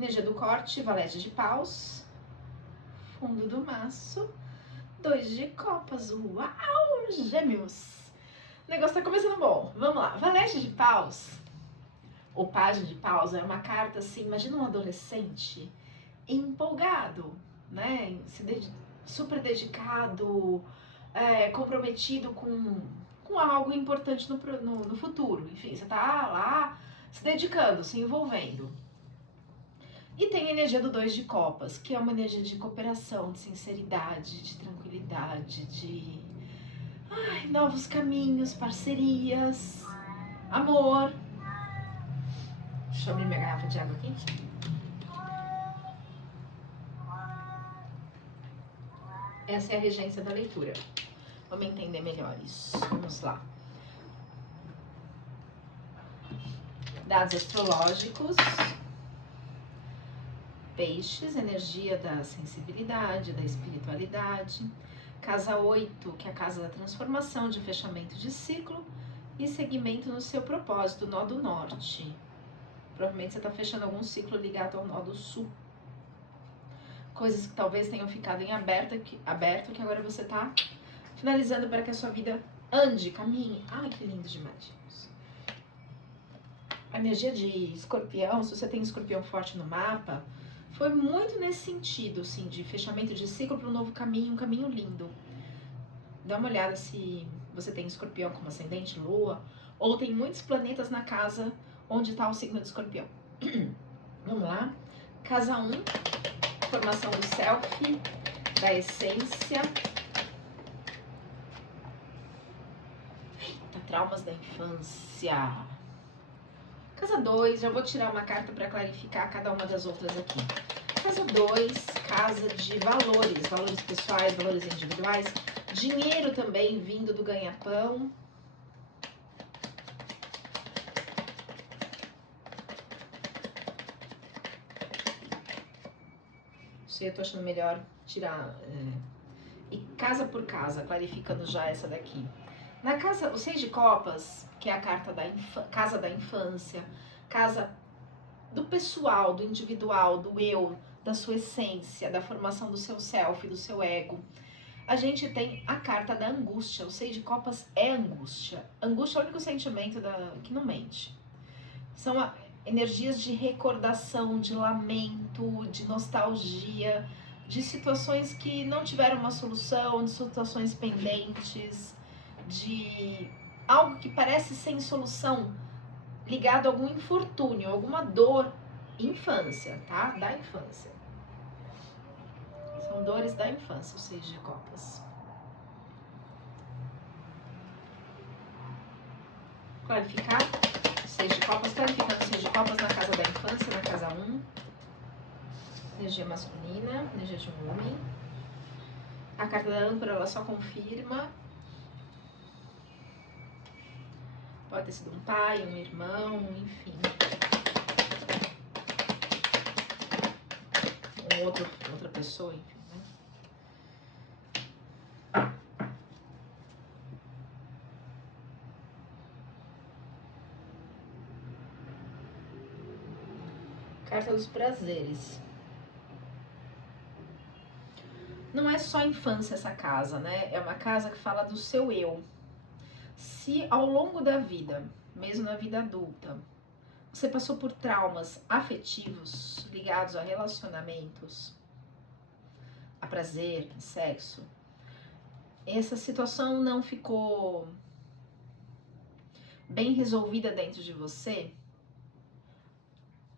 Energia do corte, valete de paus, fundo do maço, 2 de copas. Uau, gêmeos! O negócio tá começando bom. Vamos lá. Valete de paus, ou pajem de paus, é uma carta assim, imagina um adolescente empolgado, né? Super dedicado, comprometido com algo importante no futuro. Enfim, você tá lá se dedicando, se envolvendo. E tem a energia do 2 de copas, que é uma energia de cooperação, de sinceridade, de tranquilidade, de novos caminhos, parcerias, amor. Deixa eu abrir minha garrafa de água aqui. Essa é a regência da leitura. Vamos entender melhor isso. Vamos lá. Dados astrológicos. Peixes, energia da sensibilidade, da espiritualidade. Casa 8, que é a casa da transformação, de fechamento de ciclo e seguimento no seu propósito, nó do norte. Provavelmente você está fechando algum ciclo ligado ao nó do sul. Coisas que talvez tenham ficado em aberto, que agora você está finalizando para que a sua vida ande, caminhe. Ai, que lindo demais. A energia de escorpião, se você tem escorpião forte no mapa, foi muito nesse sentido, assim, de fechamento de ciclo para um novo caminho, um caminho lindo. Dá uma olhada se você tem escorpião como ascendente, lua, ou tem muitos planetas na casa onde está o signo de escorpião. Vamos lá. Casa 1, formação do self, da essência. Eita, traumas da infância. Casa 2, já vou tirar uma carta para clarificar cada uma das outras aqui. Casa 2, casa de valores, valores pessoais, valores individuais. Dinheiro também vindo do ganha-pão. Isso aí eu tô achando melhor tirar. E casa por casa, clarificando já essa daqui. Na casa, o 6 de copas, que é a carta da casa da infância, casa do pessoal, do individual, do eu, da sua essência, da formação do seu self, do seu ego. A gente tem a carta da angústia. O 6 de copas é angústia. Angústia é o único sentimento que não mente. São energias de recordação, de lamento, de nostalgia, de situações que não tiveram uma solução, de situações pendentes, de algo que parece sem solução, ligado a algum infortúnio, alguma dor. Infância, tá? Da infância. São dores da infância, o 6 de copas. Clarificar? 6 de copas, clarificando 6 de copas na casa da infância, na casa 1. Energia masculina, energia de um homem. A carta da âncora, ela só confirma. Pode ter sido um pai, um irmão, enfim. Outra pessoa, enfim, né? Carta dos prazeres. Não é só infância essa casa, né? É uma casa que fala do seu eu. Se ao longo da vida, mesmo na vida adulta, você passou por traumas afetivos ligados a relacionamentos, a prazer, a sexo, essa situação não ficou bem resolvida dentro de você,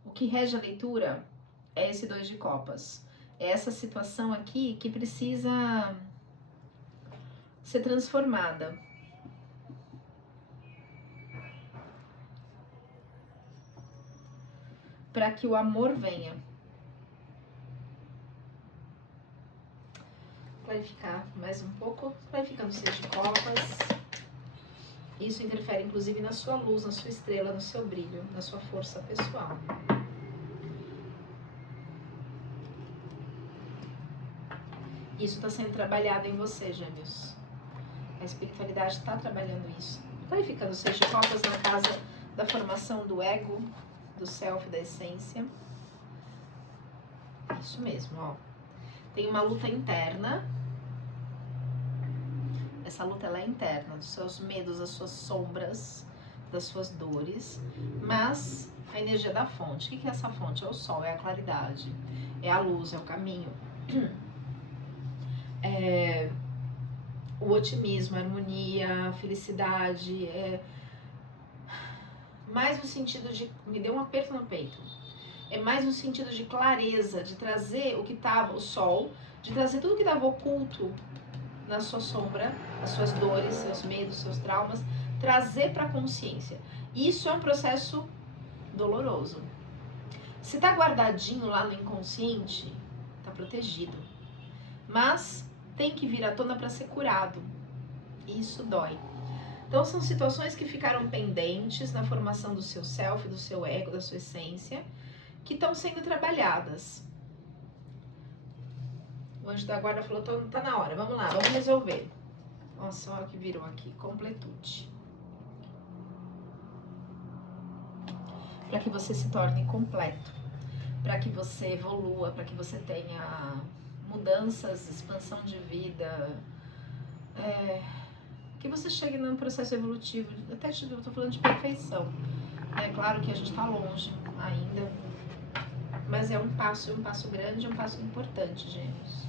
o que rege a leitura é esse 2 de copas. É essa situação aqui que precisa ser transformada. Para que o amor venha. Clarificar mais um pouco, clarificando o 6 de copas. Isso interfere inclusive na sua luz, na sua estrela, no seu brilho, na sua força pessoal. Isso está sendo trabalhado em você, gêmeos. A espiritualidade está trabalhando isso. Clarificando o 6 de copas na casa da formação do ego, do self, da essência. Isso mesmo, ó. Tem uma luta interna. Essa luta ela é interna, dos seus medos, das suas sombras, das suas dores, mas a energia da fonte. O que é essa fonte? É o sol, é a claridade, é a luz, é o caminho. É o otimismo, a harmonia, a felicidade, mais no sentido de, me deu um aperto no peito, é mais no sentido de clareza, de trazer o que estava, o sol, de trazer tudo que estava oculto na sua sombra, as suas dores, seus medos, seus traumas, trazer para a consciência. Isso é um processo doloroso. Se tá guardadinho lá no inconsciente, tá protegido. Mas tem que vir à tona para ser curado. Isso dói. Então são situações que ficaram pendentes na formação do seu self, do seu ego, da sua essência, que estão sendo trabalhadas. O anjo da guarda falou, tá na hora, vamos lá, vamos resolver. Nossa, olha o que virou aqui, completude. Para que você se torne completo, para que você evolua, para que você tenha mudanças, expansão de vida, que você chegue num processo evolutivo, até eu tô falando de perfeição. É claro que a gente tá longe ainda, mas é um passo grande, um passo importante, gêmeos.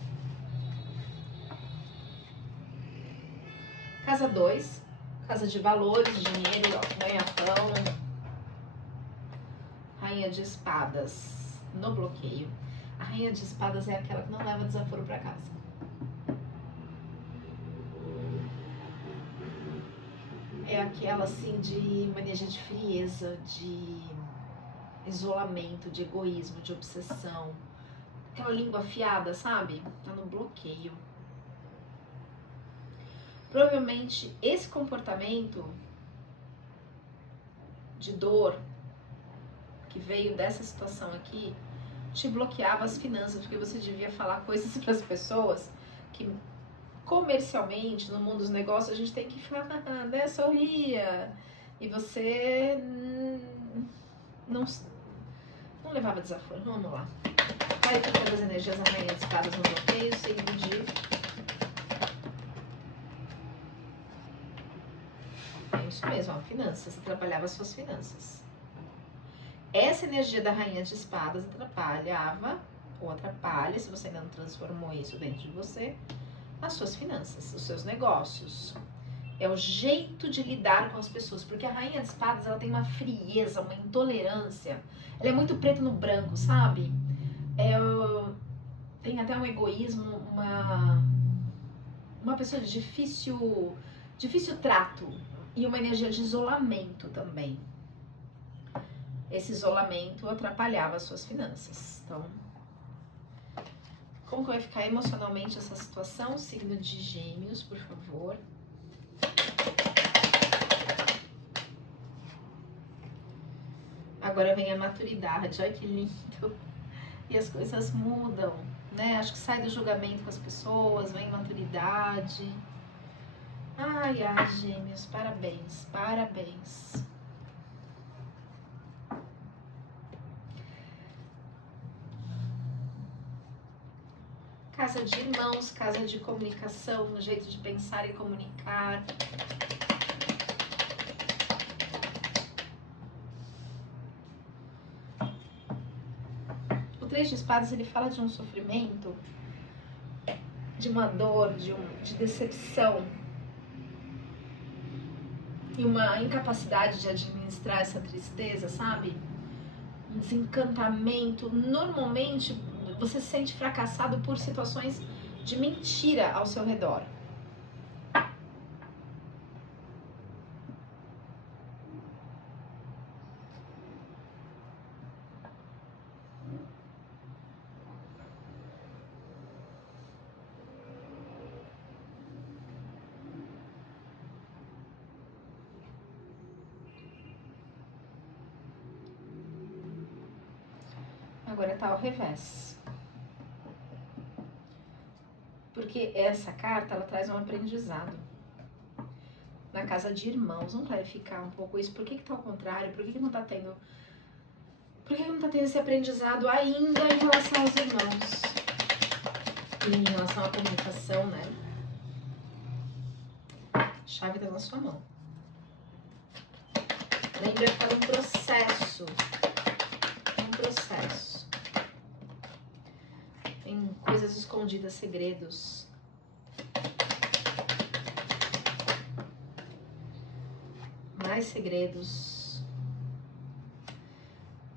Casa 2, casa de valores, dinheiro, ganha-pão, rainha de espadas, no bloqueio. A rainha de espadas é aquela que não leva desaforo para casa. É aquela assim de uma energia de frieza, de isolamento, de egoísmo, de obsessão. Aquela língua afiada, sabe? Tá no bloqueio. Provavelmente esse comportamento de dor que veio dessa situação aqui te bloqueava as finanças, porque você devia falar coisas para as pessoas que comercialmente, no mundo dos negócios, a gente tem que ficar, né, sorria. E você não levava desaforo. Vamos lá. Vai ficar das energias da rainha de espadas no bloqueio, segundo dia. É isso mesmo, ó, finanças. Você trabalhava as suas finanças. Essa energia da rainha de espadas atrapalhava, ou atrapalha, se você ainda não transformou isso dentro de você, as suas finanças, os seus negócios. É o jeito de lidar com as pessoas, porque a rainha de espadas, ela tem uma frieza, uma intolerância, ela é muito preto no branco, sabe? Tem até um egoísmo, uma pessoa de difícil trato e uma energia de isolamento também. Esse isolamento atrapalhava as suas finanças. Então, como que vai ficar emocionalmente essa situação? Signo de Gêmeos, por favor. Agora vem a maturidade, olha que lindo. E as coisas mudam, né? Acho que sai do julgamento com as pessoas, vem maturidade. Ai, Gêmeos, parabéns, parabéns. Casa de irmãos, casa de comunicação, no jeito de pensar e comunicar. O 3 de espadas, ele fala de um sofrimento, de uma dor, de decepção e uma incapacidade de administrar essa tristeza, sabe? Um desencantamento. Normalmente você se sente fracassado por situações de mentira ao seu redor. Agora tá ao revés. Porque essa carta, ela traz um aprendizado. Na casa de irmãos, vamos clarificar um pouco isso. Por que tá ao contrário? Por que não tá tendo Por que não tá tendo esse aprendizado ainda em relação aos irmãos? E em relação à comunicação, né? A chave tá na sua mão. Lembra que tá num processo. Tem coisas escondidas, segredos. Mais segredos.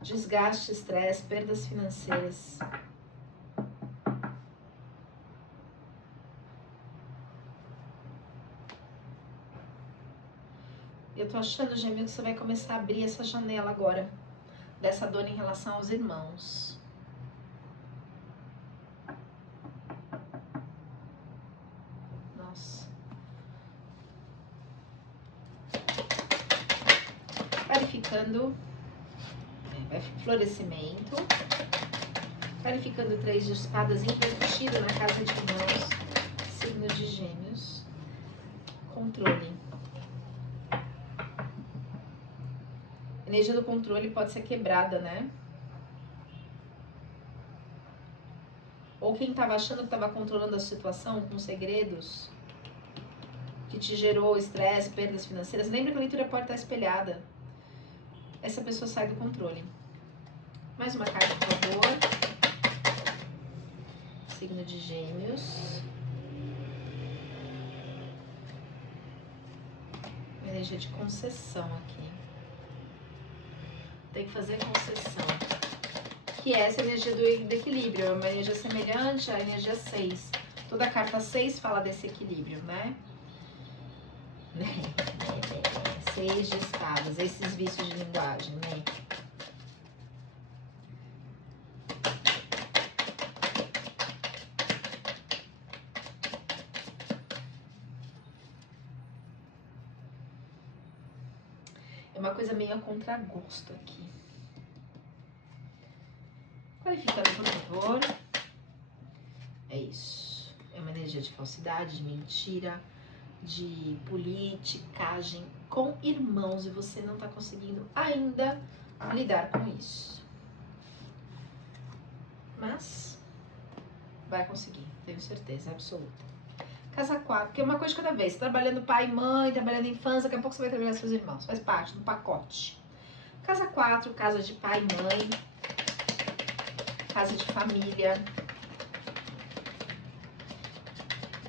Desgaste, estresse, perdas financeiras. Eu tô achando, Gêmeo, que você vai começar a abrir essa janela agora. Dessa dor em relação aos irmãos. Nossa. Clarificando. Florescimento. Clarificando 3 de espadas invertido na casa de irmãos. Signo de Gêmeos. Controle. A energia do controle pode ser quebrada, né? Ou quem estava achando que estava controlando a situação com segredos que te gerou estresse, perdas financeiras. Lembra que a leitura pode estar espelhada. Essa pessoa sai do controle. Mais uma carta, por favor. Signo de Gêmeos. Uma energia de concessão aqui. Tem que fazer concessão. Que é essa energia do equilíbrio. É uma energia semelhante à energia 6. Toda a carta 6 fala desse equilíbrio, né? 6 de espadas. Esses vícios de linguagem, né? É uma coisa meio a contragosto aqui. Qualificando, por favor. É isso. É uma energia de falsidade, de mentira, de politicagem com irmãos. E você não tá conseguindo ainda lidar com isso. Mas vai conseguir, tenho certeza absoluta. Casa 4, que é uma coisa de cada vez. Trabalhando pai e mãe, trabalhando infância, daqui a pouco você vai trabalhar seus irmãos. Faz parte do pacote. Casa 4, casa de pai e mãe. Casa de família.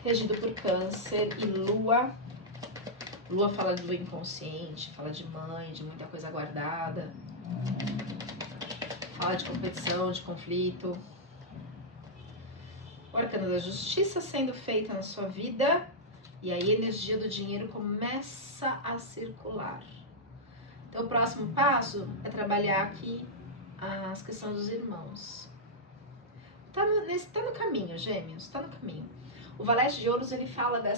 Regido por Câncer e Lua. Lua fala do inconsciente, fala de mãe, de muita coisa guardada. Fala de competição, de conflito. O arcano da justiça sendo feita na sua vida. E aí a energia do dinheiro começa a circular. Então o próximo passo é trabalhar aqui as questões dos irmãos. Tá no caminho, Gêmeos, tá no caminho. O Valete de Ouros, ele fala da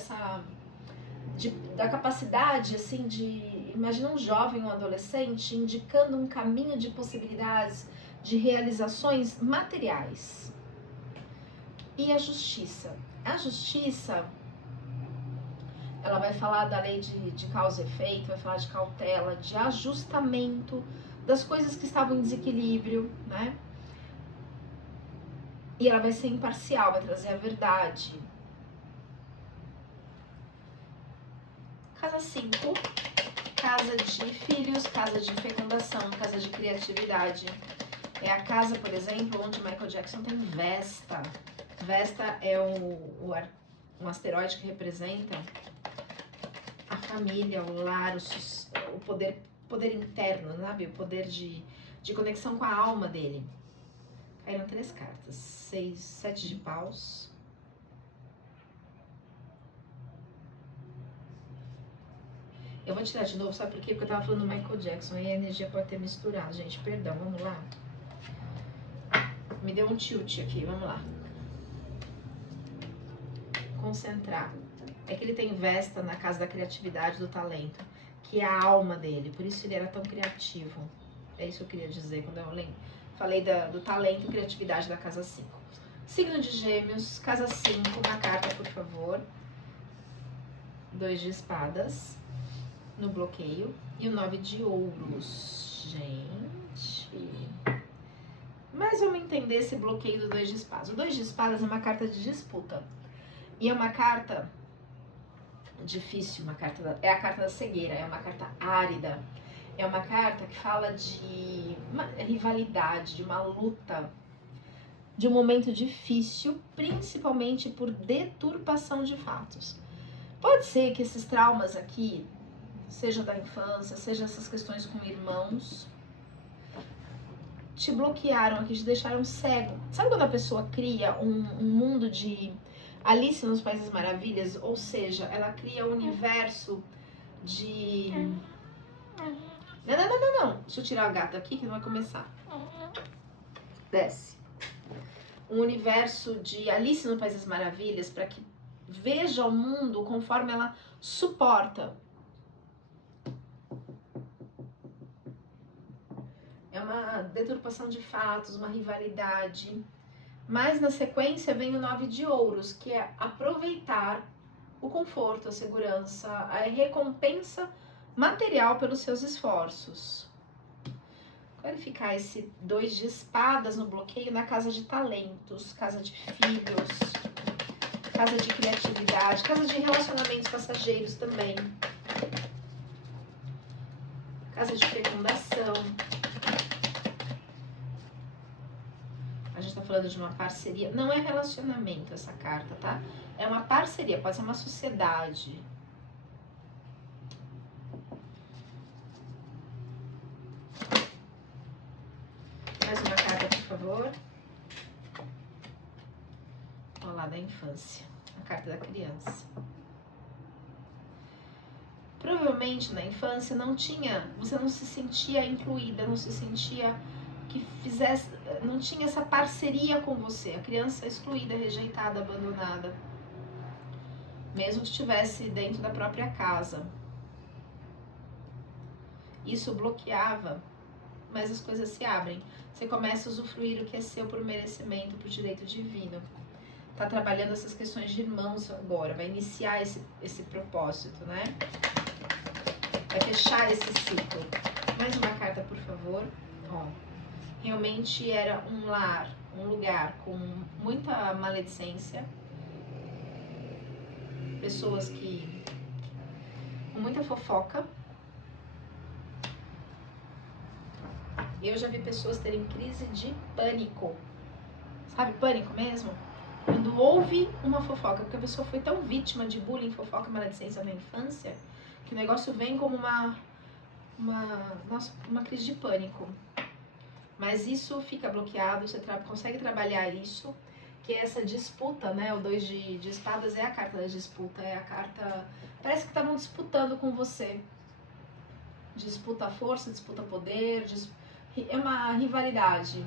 capacidade, assim, de... Imagina um jovem, um adolescente, indicando um caminho de possibilidades, de realizações materiais. E a justiça? A justiça, ela vai falar da lei de causa e efeito, vai falar de cautela, de ajustamento das coisas que estavam em desequilíbrio, né? E ela vai ser imparcial, vai trazer a verdade. Casa 5, casa de filhos, casa de fecundação, casa de criatividade. É a casa, por exemplo, onde Michael Jackson tem Vesta. Vesta é um asteroide que representa a família, o lar, o poder interno, sabe? O poder de conexão com a alma dele. Caíram 3 cartas. 7 de paus. Eu vou tirar de novo, sabe por quê? Porque eu tava falando do Michael Jackson e a energia pode ter misturado, gente. Perdão, vamos lá. Me deu um tilt aqui, vamos lá. Concentrar. É que ele tem Vesta na casa da criatividade, do talento, que é a alma dele. Por isso ele era tão criativo. É isso que eu queria dizer quando eu falei do talento e criatividade da casa 5. Signo de Gêmeos, casa 5, uma carta, por favor. 2 de espadas no bloqueio e o 9 de ouros. Gente, Mas vamos entender esse bloqueio do 2 de espadas. O 2 de espadas é uma carta de disputa. E é uma carta difícil, é a carta da cegueira, é uma carta árida. É uma carta que fala de uma rivalidade, de uma luta, de um momento difícil, principalmente por deturpação de fatos. Pode ser que esses traumas aqui, seja da infância, seja essas questões com irmãos, te bloquearam aqui, te deixaram cego. Sabe quando a pessoa cria um mundo de Alice nos Países Maravilhas? Ou seja, ela cria um universo de... Não. Deixa eu tirar a gata aqui que não vai começar. Desce. Um universo de Alice nos Países Maravilhas para que veja o mundo conforme ela suporta. É uma deturpação de fatos, uma rivalidade. Mas na sequência vem o 9 de ouros, que é aproveitar o conforto, a segurança, a recompensa material pelos seus esforços. Clarificar esse 2 de espadas no bloqueio na casa de talentos, casa de filhos, casa de criatividade, casa de relacionamentos passageiros também. Casa de fecundação. A gente tá falando de uma parceria. Não é relacionamento essa carta, tá? É uma parceria, pode ser uma sociedade. Mais uma carta, por favor. Olha lá, da infância. A carta da criança. Provavelmente na infância você não se sentia incluída, não se sentia não tinha essa parceria com você. A criança excluída, rejeitada, abandonada. Mesmo que estivesse dentro da própria casa. Isso bloqueava, mas as coisas se abrem. Você começa a usufruir o que é seu por merecimento, por direito divino. Tá trabalhando essas questões de irmãos agora, vai iniciar esse propósito, né? Vai fechar esse ciclo. Mais uma carta, por favor. Ó, realmente era um lar, um lugar com muita maledicência. Pessoas com muita fofoca. Eu já vi pessoas terem crise de pânico. Sabe, pânico mesmo? Quando houve uma fofoca, porque a pessoa foi tão vítima de bullying, fofoca, maledicência na infância, que o negócio vem como uma crise de pânico. Mas isso fica bloqueado, você consegue trabalhar isso, que é essa disputa, né? O 2 de espadas é a carta da disputa, é a carta... Parece que estavam disputando com você. Disputa força, disputa poder, é uma rivalidade.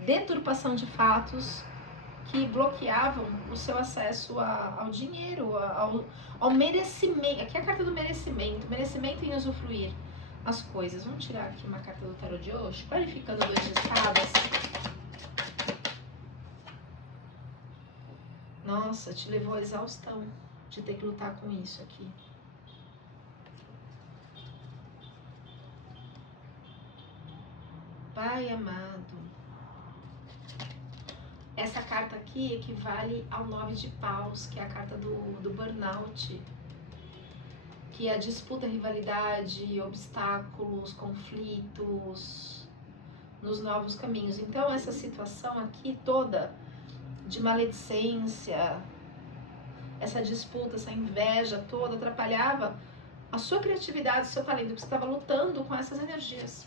Deturpação de fatos que bloqueavam o seu acesso ao dinheiro, ao merecimento. Aqui é a carta do merecimento em usufruir as coisas. Vamos tirar aqui uma carta do tarô de hoje, clarificando o 2 de espadas. Nossa, te levou à exaustão de ter que lutar com isso aqui. Pai amado. Essa carta aqui equivale ao 9 de paus, que é a carta do burnout, que é a disputa, rivalidade, obstáculos, conflitos nos novos caminhos. Então essa situação aqui toda de maledicência, essa disputa, essa inveja toda atrapalhava a sua criatividade, o seu talento, porque você estava lutando com essas energias.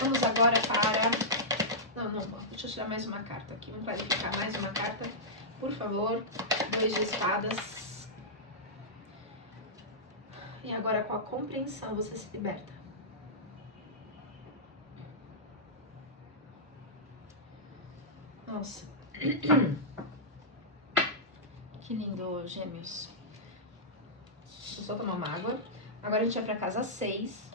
Vamos agora para... Não, deixa eu tirar mais uma carta aqui, vamos clarificar mais uma carta, por favor. 2 de espadas. E agora com a compreensão você se liberta. Nossa. Que lindo, gêmeos. Deixa eu só tomar uma água. Agora a gente vai pra casa 6.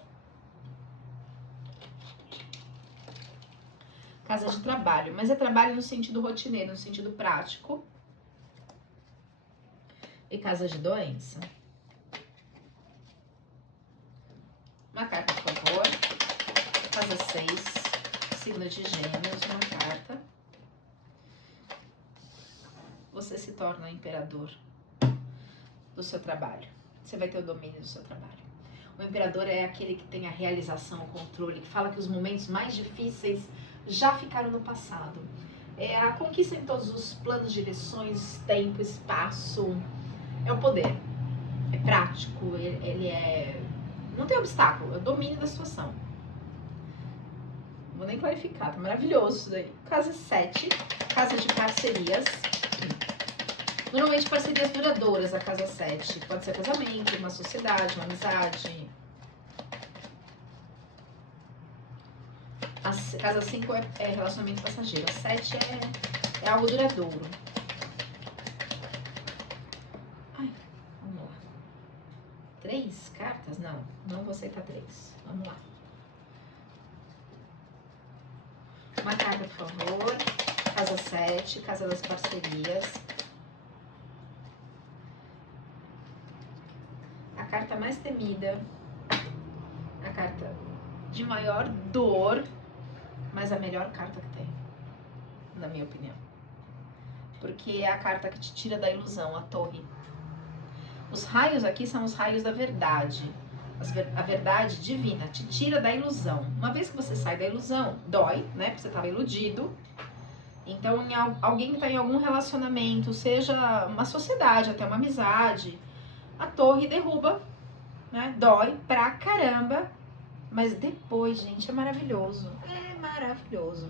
Casa de trabalho, mas é trabalho no sentido rotineiro, no sentido prático. E casa de doença. Uma carta, por favor. Casa 6. signo de Gêmeos, uma carta. Você se torna o imperador do seu trabalho. Você vai ter o domínio do seu trabalho. O imperador é aquele que tem a realização, o controle, que fala que os momentos mais difíceis já ficaram no passado. É a conquista em todos os planos, direções, tempo, espaço. É o poder. É prático, ele é... Não tem obstáculo, é o domínio da situação. Não vou nem clarificar, tá maravilhoso isso daí. Casa 7, casa de parcerias. Normalmente parcerias duradouras, a casa 7. Pode ser casamento, uma sociedade, uma amizade. A casa 5 é relacionamento passageiro. A 7 é algo duradouro. Ai, vamos lá. 3 cartas? Não vou aceitar 3. Vamos lá. Uma carta, por favor. Casa 7, casa das parcerias. A carta mais temida. A carta de maior dor. Mas a melhor carta que tem, na minha opinião. Porque é a carta que te tira da ilusão, a torre. Os raios aqui são os raios da verdade. A verdade divina te tira da ilusão. Uma vez que você sai da ilusão, dói, né? Porque você estava iludido. Então, alguém que está em algum relacionamento, seja uma sociedade, até uma amizade, a torre derruba, né? Dói pra caramba. Mas depois, gente, é maravilhoso. É maravilhoso.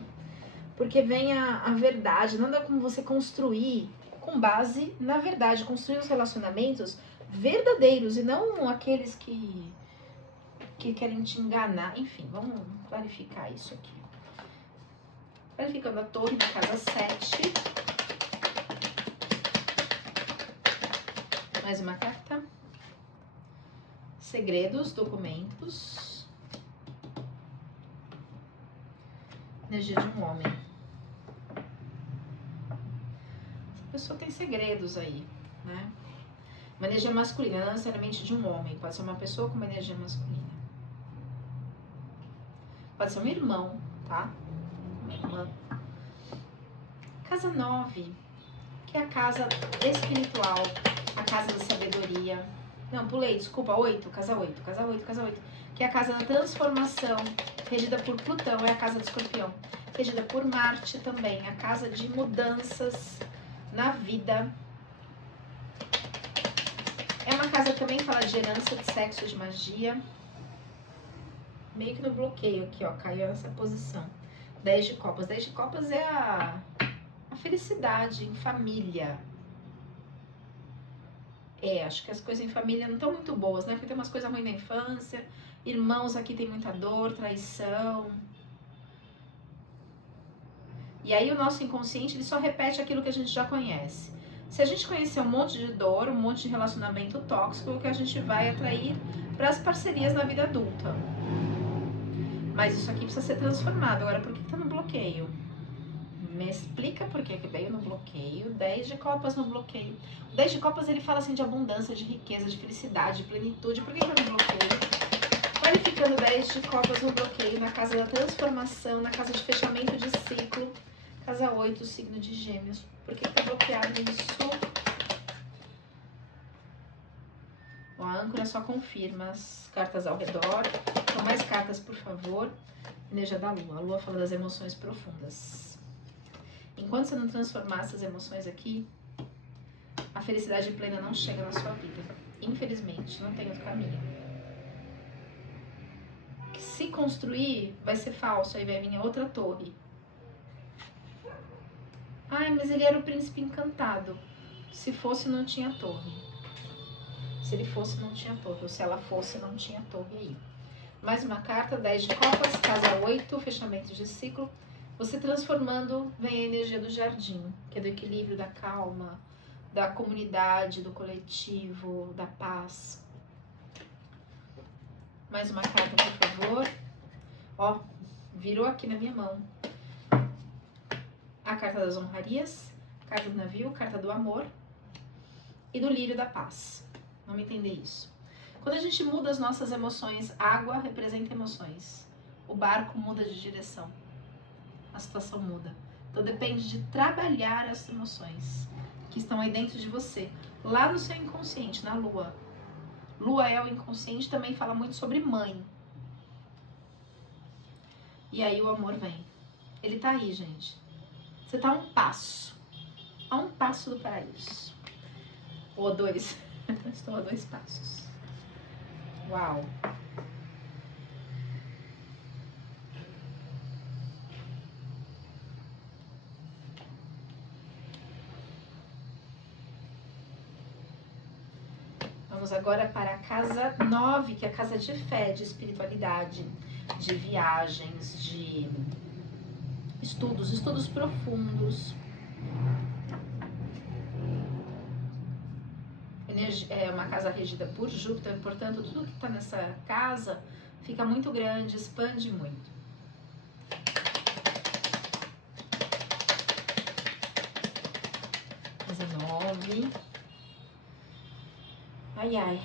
Porque vem a verdade. Não dá como você construir com base na verdade. Construir os relacionamentos verdadeiros e não aqueles que querem te enganar. Enfim, vamos clarificar isso aqui. Clarificando a torre da casa 7. Mais uma carta. Segredos, documentos. Energia de um homem. Essa pessoa tem segredos aí, né? Uma energia masculina, não necessariamente de um homem. Pode ser uma pessoa com uma energia masculina. Pode ser um irmão, tá? Uma irmã. Casa 9, que é a casa espiritual, a casa da sabedoria. Não, pulei, desculpa, 8, casa 8, casa 8, casa 8. Que é a casa da transformação, regida por Plutão, é a casa do Escorpião. Regida por Marte também, a casa de mudanças na vida. É uma casa que também fala de herança, de sexo, de magia. Meio que no bloqueio aqui, ó, caiu essa posição. 10 de copas. 10 de copas é a felicidade em família. Acho que as coisas em família não estão muito boas, né? Porque tem umas coisas ruins na infância. Irmãos aqui tem muita dor, traição. E aí o nosso inconsciente, ele só repete aquilo que a gente já conhece. Se a gente conhecer um monte de dor, um monte de relacionamento tóxico, é o que a gente vai atrair para as parcerias na vida adulta. Mas isso aqui precisa ser transformado. Agora, por que tá no bloqueio? Me explica por que veio no bloqueio. 10 de copas no bloqueio. O 10 de copas, ele fala assim de abundância, de riqueza, de felicidade, de plenitude. Por que tá no bloqueio? Qualificando 10 de copas no bloqueio, na casa da transformação, na casa de fechamento de ciclo. Casa 8, signo de Gêmeos. Por que tá bloqueado isso? Bom, a âncora só confirma as cartas ao redor. Então, mais cartas, por favor. Energia da Lua. A Lua fala das emoções profundas. Enquanto você não transformar essas emoções aqui, a felicidade plena não chega na sua vida. Infelizmente, não tem outro caminho. Se construir, vai ser falso. Aí vai vir a outra torre. Ai, mas ele era o príncipe encantado. Se fosse, não tinha torre. Se ele fosse, não tinha torre. Ou se ela fosse, não tinha torre aí. Mais uma carta, 10 de copas, casa 8, fechamento de ciclo. Você transformando, vem a energia do jardim, que é do equilíbrio, da calma, da comunidade, do coletivo, da paz. Mais uma carta, por favor. Ó, virou aqui na minha mão. A carta das honrarias, carta do navio, carta do amor e do lírio da paz. Vamos entender isso. Quando a gente muda as nossas emoções, água representa emoções. O barco muda de direção. a situação muda. Então depende de trabalhar as emoções que estão aí dentro de você, lá no seu inconsciente, na lua. Lua é o inconsciente, também fala muito sobre mãe. E aí o amor vem. Ele tá aí, gente. Você tá a um passo do paraíso. Ou a 2. Estou a 2 passos. Uau. Vamos agora para a casa 9, que é a casa de fé, de espiritualidade, de viagens, de estudos profundos. É uma casa regida por Júpiter, portanto, tudo que está nessa casa fica muito grande, expande muito. Casa 9. Ai, ai.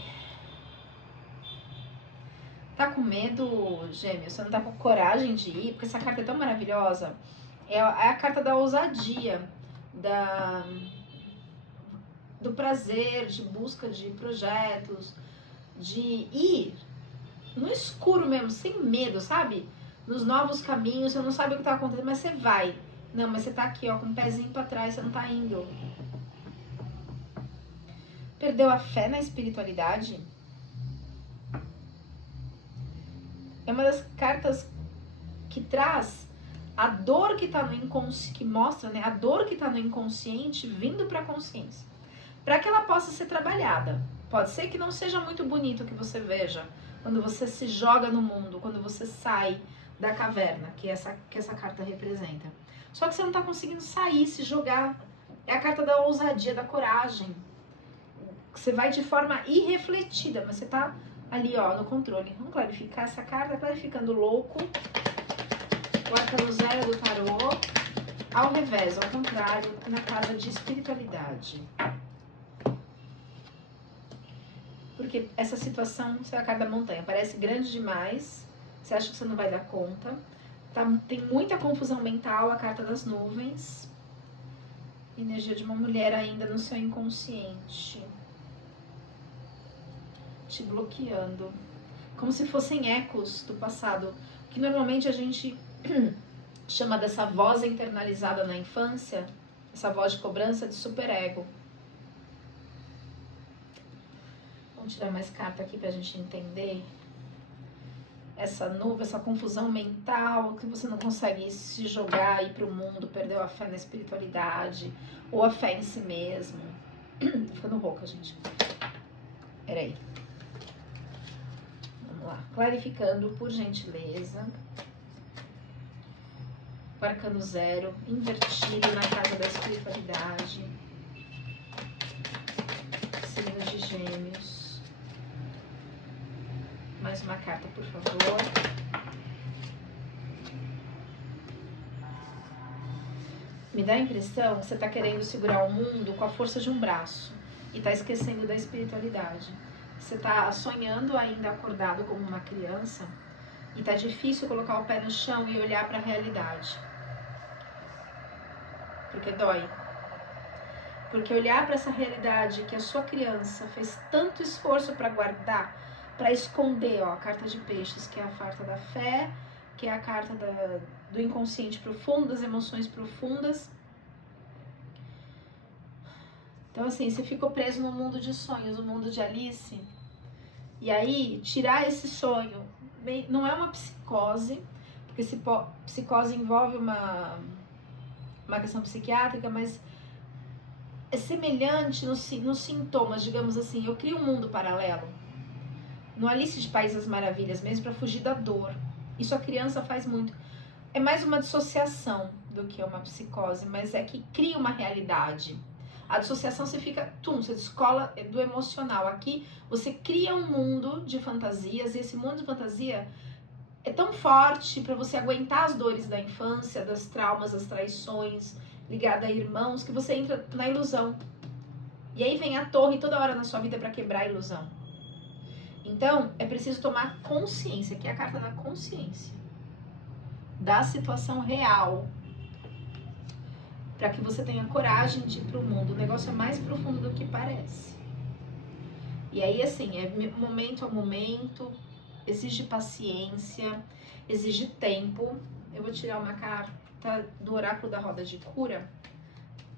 Tá com medo, Gêmeos? Você não tá com coragem de ir? Porque essa carta é tão maravilhosa. É a carta da ousadia, do prazer, de busca de projetos, de ir no escuro mesmo, sem medo, sabe? Nos novos caminhos, você não sabe o que tá acontecendo, mas você vai. Não, mas você tá aqui, ó, com o pezinho pra trás, você não tá indo. Perdeu a fé na espiritualidade? É uma das cartas que traz a dor que tá no inconsciente, que mostra, né, a dor que tá no inconsciente vindo pra consciência, para que ela possa ser trabalhada. Pode ser que não seja muito bonito o que você veja quando você se joga no mundo, quando você sai da caverna, que essa carta representa. Só que você não tá conseguindo sair, se jogar. É a carta da ousadia, da coragem. Você vai de forma irrefletida, mas você tá ali, ó, no controle. Vamos clarificar essa carta, clarificando o louco, o arcano 0 do tarô, ao revés, ao contrário, na casa de espiritualidade. Porque essa situação, você é a carta da montanha, parece grande demais, você acha que você não vai dar conta, tem muita confusão mental, a carta das nuvens, energia de uma mulher ainda no seu inconsciente, te bloqueando, como se fossem ecos do passado, que normalmente a gente chama dessa voz internalizada na infância, essa voz de cobrança de superego. Vamos tirar mais carta aqui pra gente entender essa nuvem, essa confusão mental, que você não consegue se jogar, ir pro mundo, perdeu a fé na espiritualidade, ou a fé em si mesmo. Tô ficando rouca, gente. Peraí. Vamos lá. Clarificando, por gentileza. O arcano 0, invertido na casa da espiritualidade. Signo de Gêmeos. Mais uma carta, por favor. Me dá a impressão que você está querendo segurar o mundo com a força de um braço e está esquecendo da espiritualidade. Você está sonhando ainda acordado como uma criança e está difícil colocar o pé no chão e olhar para a realidade. Porque dói. Porque olhar para essa realidade que a sua criança fez tanto esforço para guardar, para esconder, ó, a carta de peixes, que é a carta da fé, que é a carta do inconsciente profundo, das emoções profundas. Então assim, você ficou preso no mundo de sonhos, no mundo de Alice, e aí tirar esse sonho, não é uma psicose, porque psicose envolve uma questão psiquiátrica, mas é semelhante nos sintomas, digamos assim. Eu crio um mundo paralelo no Alice de País das Maravilhas mesmo, para fugir da dor. Isso a criança faz muito. É mais uma dissociação do que uma psicose, mas é que cria uma realidade. A dissociação você fica, você descola do emocional. Aqui você cria um mundo de fantasias, e esse mundo de fantasia é tão forte para você aguentar as dores da infância, das traumas, das traições, ligada a irmãos, que você entra na ilusão. E aí vem a torre toda hora na sua vida para quebrar a ilusão. Então, é preciso tomar consciência, que é a carta da consciência, da situação real, para que você tenha coragem de ir para o mundo. O negócio é mais profundo do que parece. E aí, assim, é momento a momento, exige paciência, exige tempo. Eu vou tirar uma carta do Oráculo da Roda de Cura,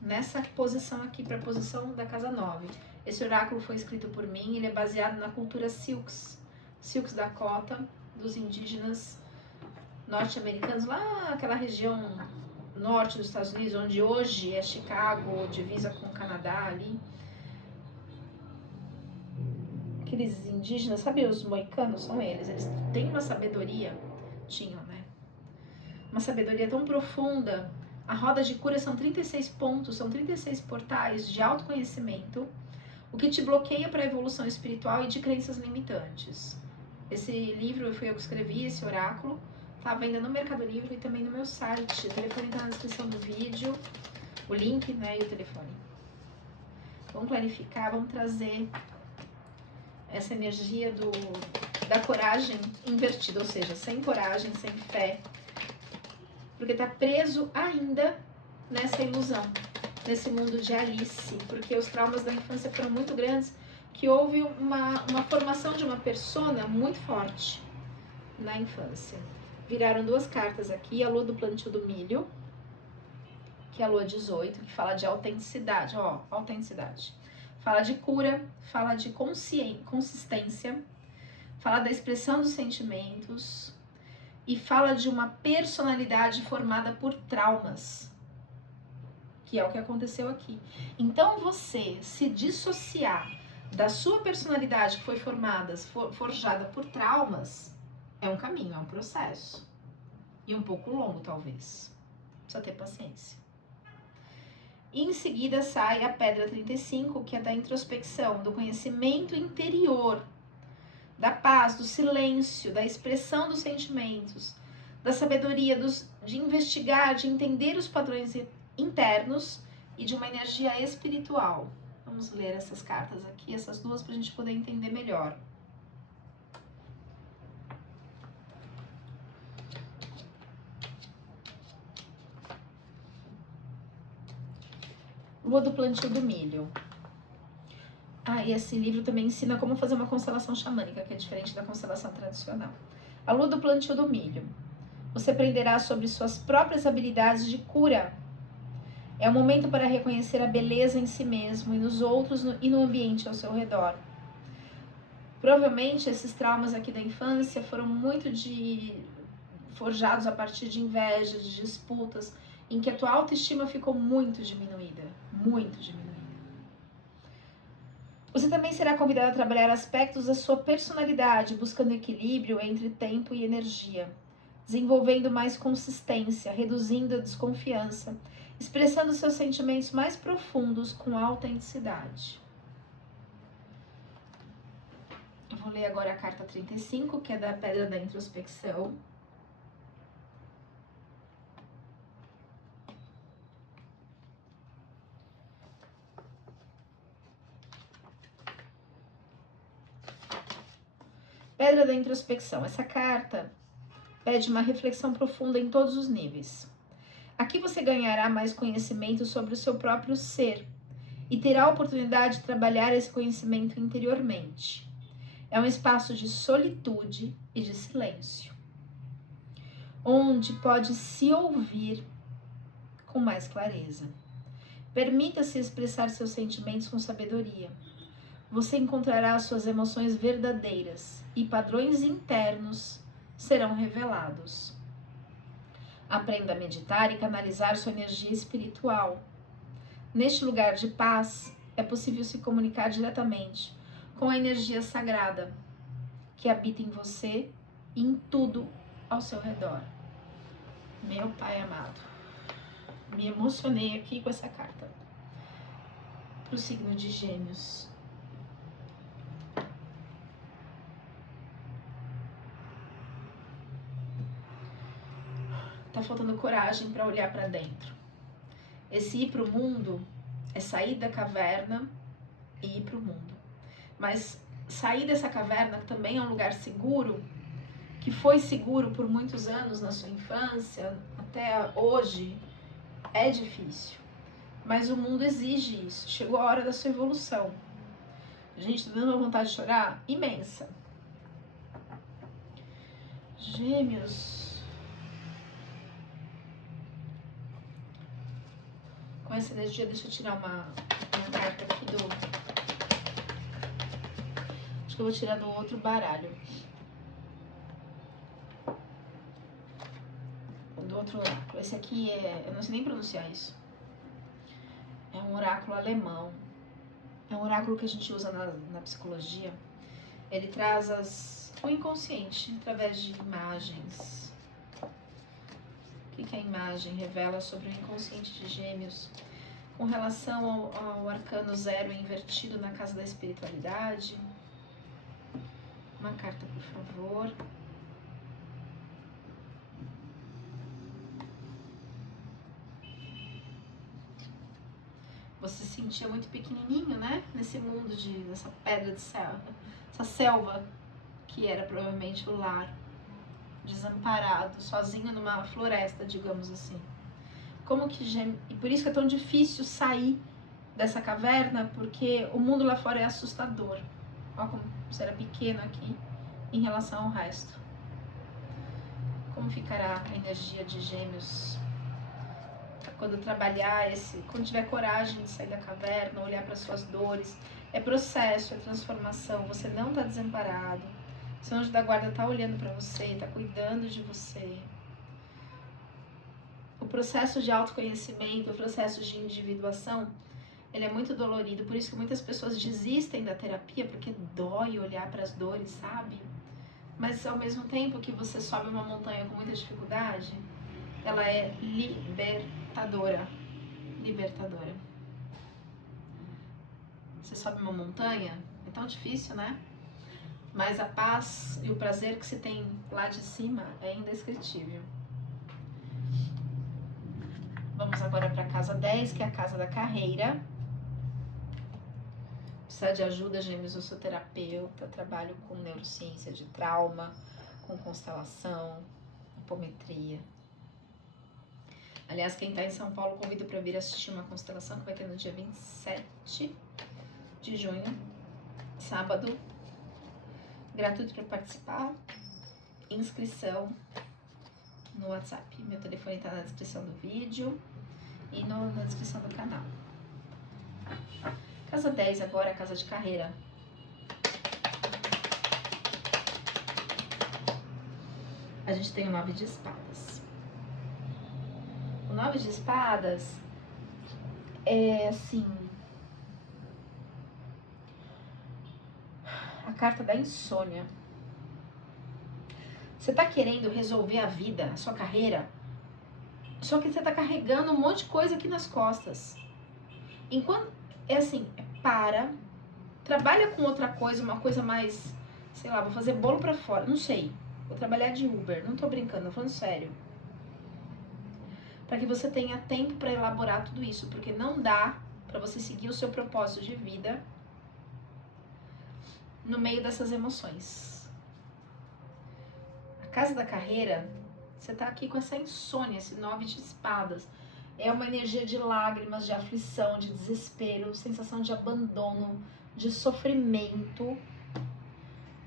nessa posição aqui, para a posição da casa 9. Esse oráculo foi escrito por mim, ele é baseado na cultura Sioux Dakota, dos indígenas norte-americanos, lá naquela região norte dos Estados Unidos, onde hoje é Chicago, divisa com o Canadá ali. Aqueles indígenas, sabe, os moicanos são eles têm uma sabedoria, tinham, né? Uma sabedoria tão profunda. A roda de cura são 36 pontos, são 36 portais de autoconhecimento, o que te bloqueia para a evolução espiritual e de crenças limitantes. Esse livro eu que escrevi, esse oráculo, tá à venda no Mercado Livre e também no meu site. O telefone está na descrição do vídeo, o link, né, e o telefone. Vamos clarificar, vamos trazer essa energia da coragem invertida, ou seja, sem coragem, sem fé, porque tá preso ainda nessa ilusão, nesse mundo de Alice, porque os traumas da infância foram muito grandes, que houve uma formação de uma persona muito forte na infância. Viraram duas cartas aqui, a lua do plantio do milho, que é a lua 18, que fala de autenticidade, ó, autenticidade. Fala de cura, fala de consistência, fala da expressão dos sentimentos e fala de uma personalidade formada por traumas, que é o que aconteceu aqui. Então você se dissociar da sua personalidade que foi forjada por traumas, é um caminho, é um processo. E um pouco longo, talvez. Precisa ter paciência. E em seguida sai a pedra 35, que é da introspecção, do conhecimento interior, da paz, do silêncio, da expressão dos sentimentos, da sabedoria, de investigar, de entender os padrões internos e de uma energia espiritual. Vamos ler essas cartas aqui, essas duas, para a gente poder entender melhor. Lua do plantio do milho. E esse livro também ensina como fazer uma constelação xamânica, que é diferente da constelação tradicional. A lua do plantio do milho. Você aprenderá sobre suas próprias habilidades de cura. É o momento para reconhecer a beleza em si mesmo e nos outros e no ambiente ao seu redor. Provavelmente esses traumas aqui da infância foram muito forjados a partir de inveja, de disputas, em que a tua autoestima ficou muito diminuída, muito diminuída. Você também será convidado a trabalhar aspectos da sua personalidade, buscando equilíbrio entre tempo e energia, desenvolvendo mais consistência, reduzindo a desconfiança, expressando seus sentimentos mais profundos com autenticidade. Eu vou ler agora a carta 35, que é da Pedra da Introspecção. Pedra da Introspecção. Essa carta pede uma reflexão profunda em todos os níveis. Aqui você ganhará mais conhecimento sobre o seu próprio ser e terá a oportunidade de trabalhar esse conhecimento interiormente. É um espaço de solitude e de silêncio, onde pode se ouvir com mais clareza. Permita-se expressar seus sentimentos com sabedoria. Você encontrará suas emoções verdadeiras e padrões internos serão revelados. Aprenda a meditar e canalizar sua energia espiritual. Neste lugar de paz, é possível se comunicar diretamente com a energia sagrada que habita em você e em tudo ao seu redor. Meu Pai amado, me emocionei aqui com essa carta. Para o signo de Gêmeos. Tá faltando coragem para olhar para dentro. Esse ir para o mundo é sair da caverna e ir para o mundo. Mas sair dessa caverna, que também é um lugar seguro, que foi seguro por muitos anos na sua infância, até hoje, é difícil. mas o mundo exige isso. Chegou a hora da sua evolução. Gente, tô dando uma vontade de chorar imensa. Gêmeos. Com essa energia, deixa eu tirar uma carta aqui do... Acho que eu vou tirar do outro baralho. Do outro oráculo. Esse aqui é... Eu não sei nem pronunciar isso. É um oráculo alemão. É um oráculo que a gente usa na psicologia. Ele traz o inconsciente através de imagens. O que a imagem revela sobre o inconsciente de Gêmeos? Com relação ao arcano 0 invertido na casa da espiritualidade. Uma carta, por favor. Você se sentia muito pequenininho, né? Nesse mundo, nessa pedra de selva, essa selva que era provavelmente o lar, desamparado, sozinho numa floresta, digamos assim. Como que e por isso que é tão difícil sair dessa caverna, porque o mundo lá fora é assustador. Olha como você era pequeno aqui em relação ao resto. Como ficará a energia de Gêmeos quando trabalhar quando tiver coragem de sair da caverna, olhar para suas dores? É processo, é transformação. Você não está desamparado. Seu anjo da guarda está olhando para você, está cuidando de você. O processo de autoconhecimento, o processo de individuação, ele é muito dolorido. Por isso que muitas pessoas desistem da terapia, porque dói olhar para as dores, sabe? Mas ao mesmo tempo que você sobe uma montanha com muita dificuldade, ela é libertadora. Libertadora. Você sobe uma montanha, é tão difícil, né? Mas a paz e o prazer que se tem lá de cima é indescritível. Vamos agora para a casa 10, que é a casa da carreira. Precisa de ajuda, Gêmeos? Eu sou terapeuta, trabalho com neurociência de trauma, com constelação, apometria. Aliás, quem está em São Paulo, convido para vir assistir uma constelação que vai ter no dia 27 de junho, sábado. Gratuito para participar. Inscrição no WhatsApp. Meu telefone está na descrição do vídeo e na descrição do canal. Casa 10 agora, a casa de carreira. A gente tem o 9 de espadas. O 9 de espadas é assim... a carta da insônia. Você tá querendo resolver a vida, a sua carreira, só que você tá carregando um monte de coisa aqui nas costas. Enquanto... é assim, trabalha com outra coisa, uma coisa mais, sei lá, vou fazer bolo pra fora, não sei, vou trabalhar de Uber, não tô brincando, tô falando sério. Para que você tenha tempo para elaborar tudo isso, porque não dá para você seguir o seu propósito de vida no meio dessas emoções. A casa da carreira, você tá aqui com essa insônia, esse 9 de espadas. É uma energia de lágrimas, de aflição, de desespero, sensação de abandono, de sofrimento.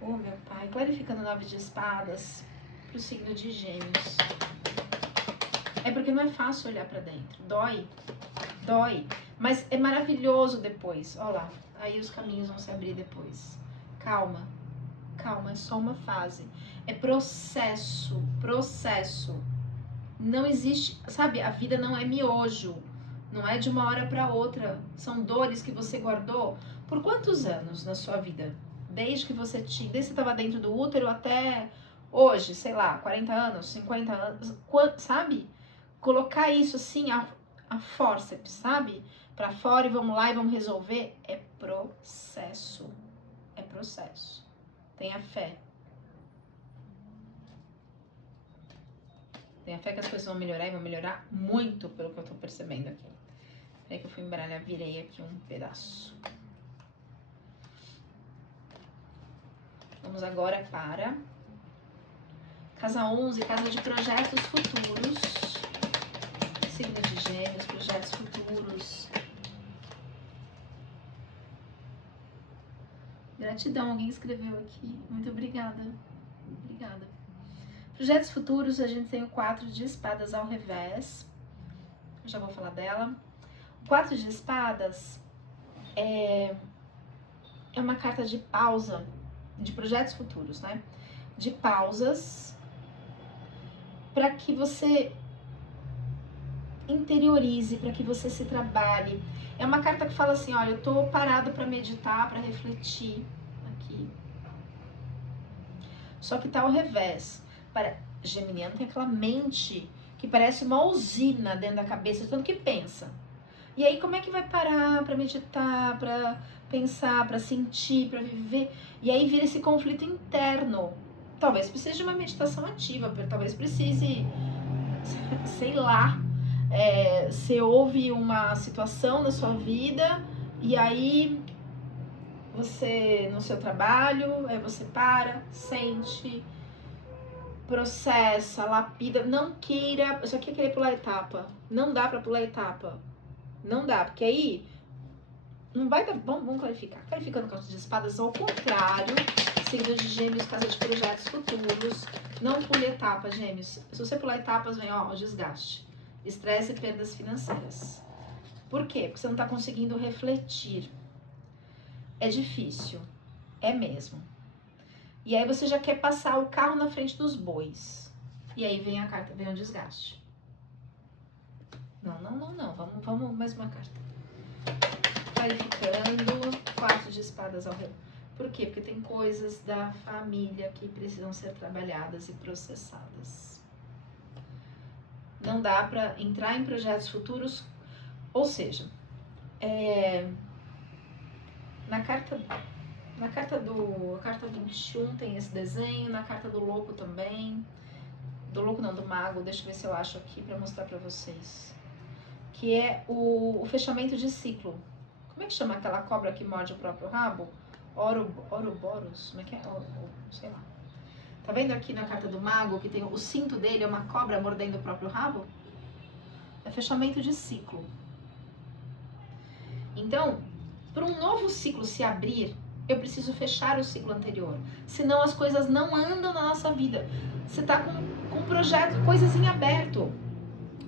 Oh, meu pai, clarificando o 9 de espadas pro signo de Gêmeos. É porque não é fácil olhar pra dentro. Dói, dói. Mas é maravilhoso depois. Olha lá, aí os caminhos vão se abrir depois. Calma, calma, é só uma fase. É processo, processo. Não existe, sabe, a vida não é miojo. Não é de uma hora pra outra. São dores que você guardou por quantos anos na sua vida? Desde que você estava dentro do útero até hoje, sei lá, 40 anos, 50 anos, sabe? Colocar isso assim, a fórceps, sabe? Pra fora e vamos lá e vamos resolver. É processo. É processo. Tenha fé. Tenha fé que as coisas vão melhorar e vão melhorar muito, pelo que eu tô percebendo aqui. Peraí que eu fui embaralhar, virei aqui um pedaço. Vamos agora para casa 11, casa de projetos futuros. Signo de Gêmeos, projetos futuros. Gratidão, alguém escreveu aqui. Muito obrigada. Obrigada. Projetos futuros, a gente tem o 4 de espadas ao revés. Eu já vou falar dela. O 4 de espadas é uma carta de pausa, de projetos futuros, né? De pausas para que você interiorize, para que você se trabalhe. É uma carta que fala assim, olha, eu tô parado para meditar, para refletir aqui. Só que tá ao revés. Geminiano tem aquela mente que parece uma usina dentro da cabeça, tanto que pensa. E aí como é que vai parar para meditar, para pensar, para sentir, para viver? E aí vira esse conflito interno. Talvez precise de uma meditação ativa, talvez precise, sei lá, você ouve uma situação na sua vida e aí você, no seu trabalho, você para, sente, processa, lapida, não queira, eu só querer pular etapa, não dá pra pular etapa, não dá, porque aí não vai dar, vamos clarificar, clarificando cartas de espadas, ao contrário, signo de Gêmeos, casa de projetos futuros, não pule etapa, Gêmeos, se você pular etapas, vem, ó, desgaste, estresse e perdas financeiras. Por quê? Porque você não tá conseguindo refletir, é difícil, é mesmo. E aí você já quer passar o carro na frente dos bois. E aí vem a carta, vem o desgaste. Não. Vamos mais uma carta. Clarificando, 4 de espadas ao revés. Por quê? Porque tem coisas da família que precisam ser trabalhadas e processadas. Não dá pra entrar em projetos futuros, ou seja, na carta 21 tem esse desenho, na carta do louco também, do louco não, do mago, deixa eu ver se eu acho aqui pra mostrar pra vocês, que é o fechamento de ciclo. Como é que chama aquela cobra que morde o próprio rabo? Ouroboros, como é que é? Sei lá. Tá vendo aqui na carta do mago que tem o cinto dele, é uma cobra mordendo o próprio rabo? É fechamento de ciclo. Então, para um novo ciclo se abrir, eu preciso fechar o ciclo anterior. Senão as coisas não andam na nossa vida. Você tá com um projeto, coisas em aberto.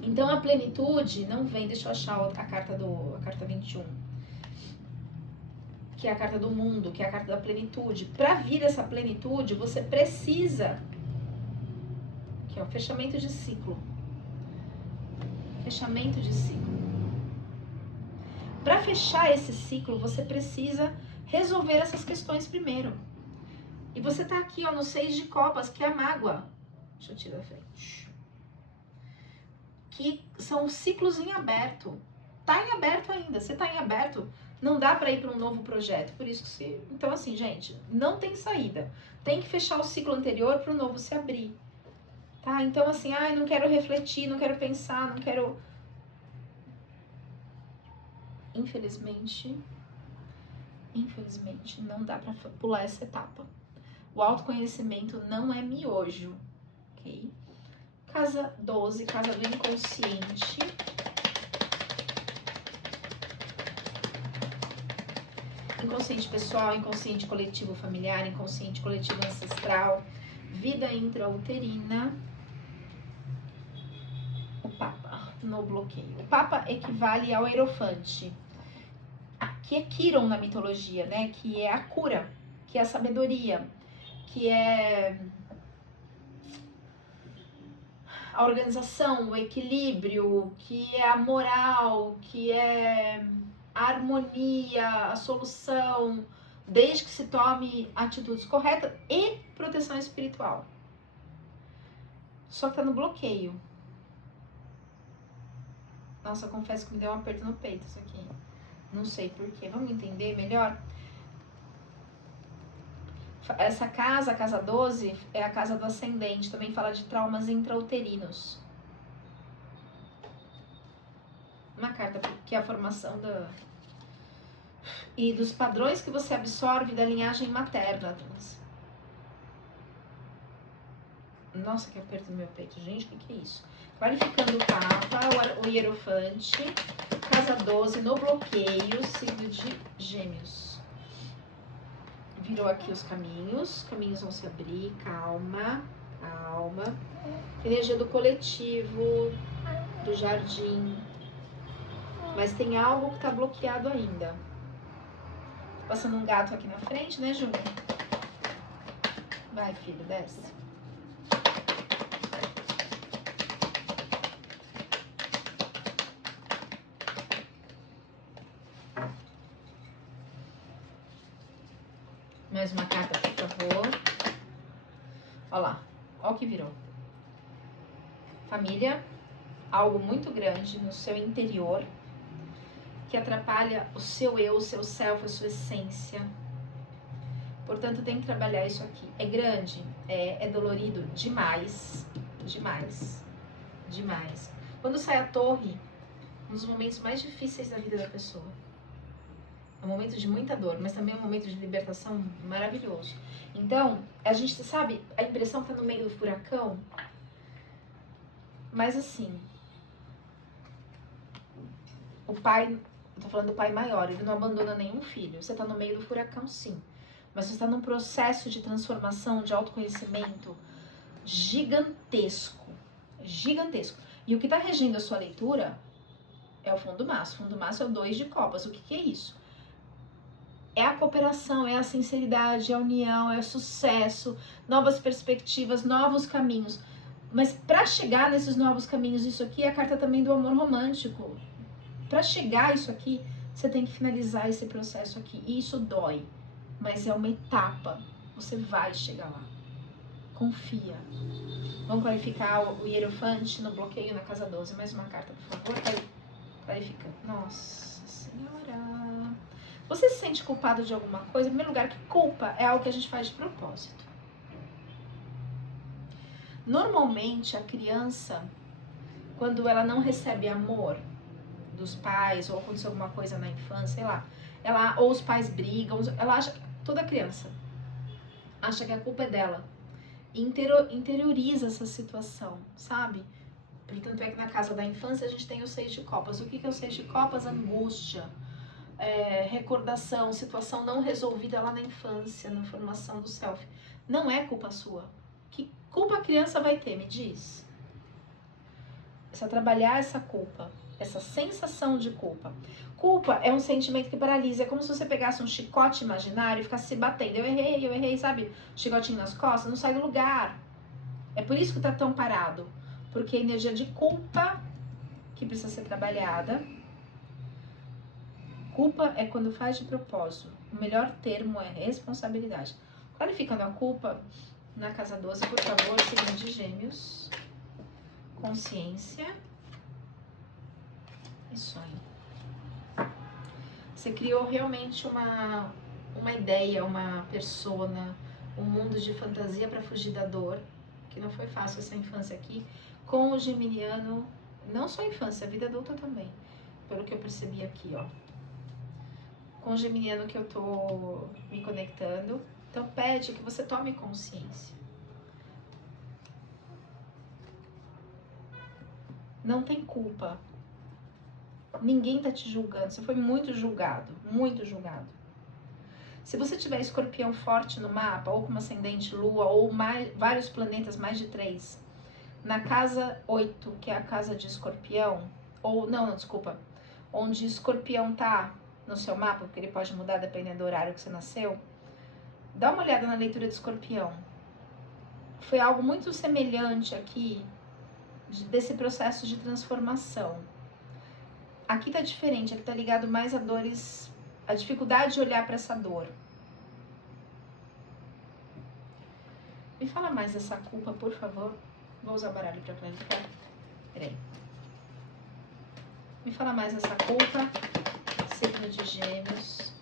Então a plenitude não vem, deixa eu achar a carta 21. Que é a carta do mundo, que é a carta da plenitude. Para vir essa plenitude, você precisa, que é o fechamento de ciclo. Fechamento de ciclo. Para fechar esse ciclo, você precisa resolver essas questões primeiro. E você tá aqui, ó, no 6 de copas, que é a mágoa. Deixa eu tirar da frente. Que são ciclos em aberto. Tá em aberto ainda. Você tá em aberto, não dá para ir para um novo projeto. Por isso que você... Então, assim, gente, não tem saída. Tem que fechar o ciclo anterior para o novo se abrir. Tá? Então, assim, não quero refletir, não quero pensar, não quero... Infelizmente, não dá para pular essa etapa. O autoconhecimento não é miojo, ok? Casa 12, casa do inconsciente. Inconsciente pessoal, inconsciente coletivo familiar, inconsciente coletivo ancestral, vida intrauterina. O Papa no bloqueio. O Papa equivale ao Hierofante, que é Quiron na mitologia, né? Que é a cura, que é a sabedoria, que é a organização, o equilíbrio, que é a moral, que é a harmonia, a solução, desde que se tome atitudes corretas e proteção espiritual. Só que tá no bloqueio. Nossa, confesso que me deu um aperto no peito isso aqui. Não sei porquê. Vamos entender melhor? Essa casa, a casa 12, é a casa do ascendente. Também fala de traumas intrauterinos. Uma carta que é a formação e dos padrões que você absorve da linhagem materna. Nossa, que aperto no meu peito. Gente, o que é isso? Clarificando o Papa, o Hierofante, casa 12, no bloqueio, signo de Gêmeos. virou aqui os caminhos vão se abrir, calma, calma. Energia do coletivo, do jardim, mas tem algo que tá bloqueado ainda. Tá passando um gato aqui na frente, né, Júnior? Vai, filho, desce. Mais uma carta, por favor. Olha lá, olha o que virou. Família, algo muito grande no seu interior que atrapalha o seu eu, o seu self, a sua essência. Portanto, tem que trabalhar isso aqui. É grande, é dolorido demais, demais, demais. Quando sai a torre, um dos momentos mais difíceis da vida da pessoa. É um momento de muita dor, mas também é um momento de libertação maravilhoso. Então, a gente sabe, a impressão que tá no meio do furacão, mas assim, o pai, eu tô falando do pai maior, ele não abandona nenhum filho. Você tá no meio do furacão, sim. Mas você está num processo de transformação, de autoconhecimento gigantesco. Gigantesco. E o que está regindo a sua leitura é o fundo do maço. O fundo do maço é o 2 de copas. O que é isso? É a cooperação, é a sinceridade, é a união, é o sucesso, novas perspectivas, novos caminhos. Mas para chegar nesses novos caminhos, isso aqui é a carta também do amor romântico. Para chegar a isso aqui, você tem que finalizar esse processo aqui. E isso dói. Mas é uma etapa, você vai chegar lá. Confia. Vamos clarificar o hierofante no bloqueio na casa 12. Mais uma carta, por favor. Clarifica. Nossa Senhora. Você se sente culpado de alguma coisa? Em primeiro lugar, que culpa é algo que a gente faz de propósito. Normalmente, a criança, quando ela não recebe amor dos pais, ou aconteceu alguma coisa na infância, sei lá, ou os pais brigam, ela acha, toda criança acha que a culpa é dela. Interioriza essa situação, sabe? Portanto, é que na casa da infância a gente tem o 6 de copas. O que é o 6 de copas? Angústia, recordação, situação não resolvida lá na infância, na formação do self. Não é culpa sua. Que culpa a criança vai ter, me diz? Precisa trabalhar essa culpa, essa sensação de culpa. Culpa é um sentimento que paralisa, é como se você pegasse um chicote imaginário e ficasse se batendo. Eu errei, sabe? Chicotinho nas costas, não sai do lugar. É por isso que tá tão parado. Porque a energia de culpa que precisa ser trabalhada. Culpa é quando faz de propósito. O melhor termo é responsabilidade. Qualificando a culpa, na casa 12, por favor, signo de Gêmeos. Consciência e sonho. Você criou realmente uma ideia, uma persona, um mundo de fantasia para fugir da dor, que não foi fácil essa infância aqui, com o geminiano, não só a infância, a vida adulta também, pelo que eu percebi aqui, ó. Com o geminiano que eu tô me conectando, então pede que você tome consciência. Não tem culpa. Ninguém tá te julgando. Você foi muito julgado, muito julgado. Se você tiver escorpião forte no mapa, ou como ascendente lua, ou vários planetas, mais de 3, na casa 8, que é a casa de escorpião, ou, não, desculpa, onde escorpião tá no seu mapa, porque ele pode mudar dependendo do horário que você nasceu, dá uma olhada na leitura de escorpião. Foi algo muito semelhante aqui, desse processo de transformação. Aqui tá diferente, aqui tá ligado mais a dores, a dificuldade de olhar para essa dor. Me fala mais dessa culpa, por favor. Vou usar o baralho para clarificar. Peraí. Me fala mais dessa culpa. Signo de Gêmeos.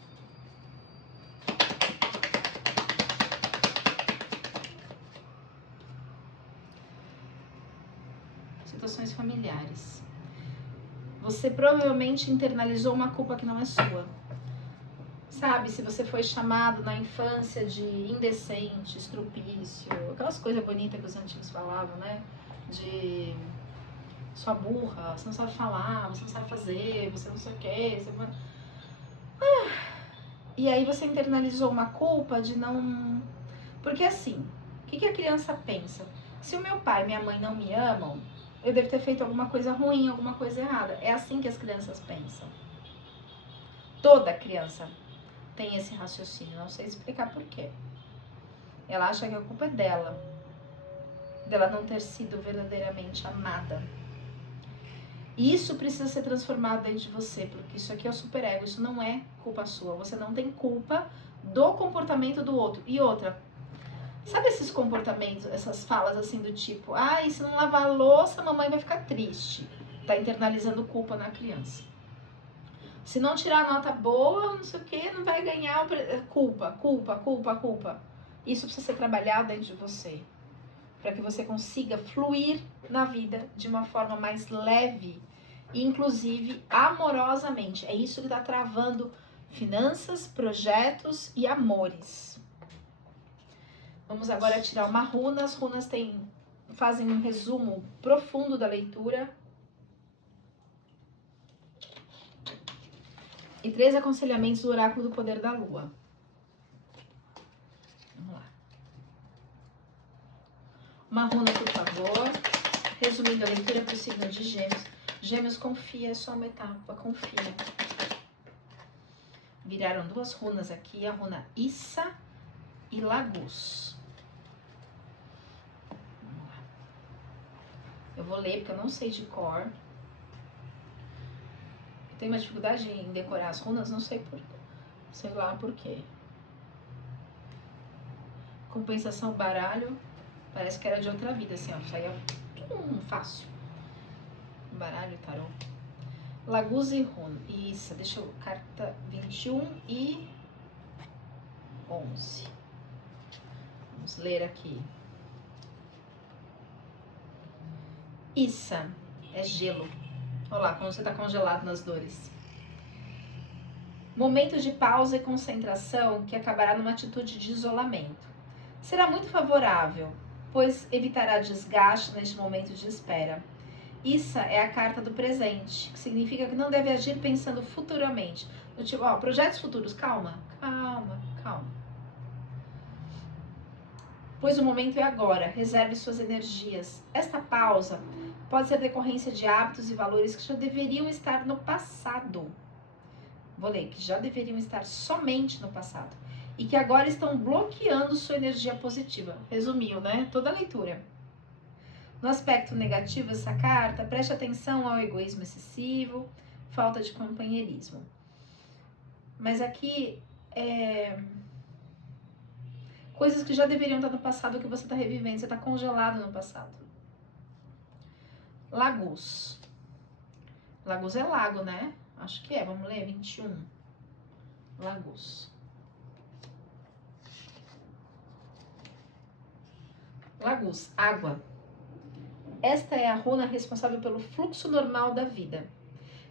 Situações familiares. Você provavelmente internalizou uma culpa que não é sua. Sabe, se você foi chamado na infância de indecente, estrupício, aquelas coisas bonitas que os antigos falavam, né? De sua burra, você não sabe falar, você não sabe fazer, você não sei o quê. E aí você internalizou uma culpa de não... Porque assim, o que a criança pensa? Se o meu pai e minha mãe não me amam, eu devo ter feito alguma coisa ruim, alguma coisa errada. É assim que as crianças pensam. Toda criança tem esse raciocínio, não sei explicar por quê. Ela acha que a culpa é dela não ter sido verdadeiramente amada. E isso precisa ser transformado dentro de você, porque isso aqui é o superego, isso não é culpa sua. Você não tem culpa do comportamento do outro. E outra, sabe esses comportamentos, essas falas assim do tipo, ah, e se não lavar a louça, a mamãe vai ficar triste. Tá internalizando culpa na criança. Se não tirar a nota boa, não sei o que, não vai ganhar. Culpa. Isso precisa ser trabalhado dentro de você, para que você consiga fluir na vida de uma forma mais leve e, inclusive, amorosamente. É isso que está travando finanças, projetos e amores. Vamos agora tirar uma runa. As runas fazem um resumo profundo da leitura. E 3 aconselhamentos do Oráculo do Poder da Lua. Vamos lá. Uma runa, por favor. Resumindo a leitura para o signo de Gêmeos. Gêmeos, confia, é só uma etapa, confia. Viraram 2 runas aqui, a runa Issa e Lagus. Vamos lá. Eu vou ler porque eu não sei de cor. Eu tenho uma dificuldade em decorar as runas, não sei lá por quê. Compensação baralho, parece que era de outra vida, assim, ó, saía fácil. Baralho, tarô. Lagus e runa. Isso, deixa eu... Carta 21 e 11. Vamos ler aqui. Issa é gelo. Olha lá, como você está congelado nas dores. Momento de pausa e concentração que acabará numa atitude de isolamento. Será muito favorável, pois evitará desgaste neste momento de espera. Issa é a carta do presente, que significa que não deve agir pensando futuramente. Do tipo, ó, projetos futuros, calma. Pois o momento é agora, reserve suas energias. Esta pausa pode ser decorrência de hábitos e valores que já deveriam estar no passado. Vou ler, que já deveriam estar somente no passado. E que agora estão bloqueando sua energia positiva. Resumiu, né? Toda a leitura. No aspecto negativo dessa carta, preste atenção ao egoísmo excessivo, falta de companheirismo. Mas aqui, coisas que já deveriam estar no passado que você está revivendo, você está congelado no passado. Lagus. Lagus é lago, né? Acho que é, vamos ler, 21. Lagus. Lagus, água. Esta é a runa responsável pelo fluxo normal da vida,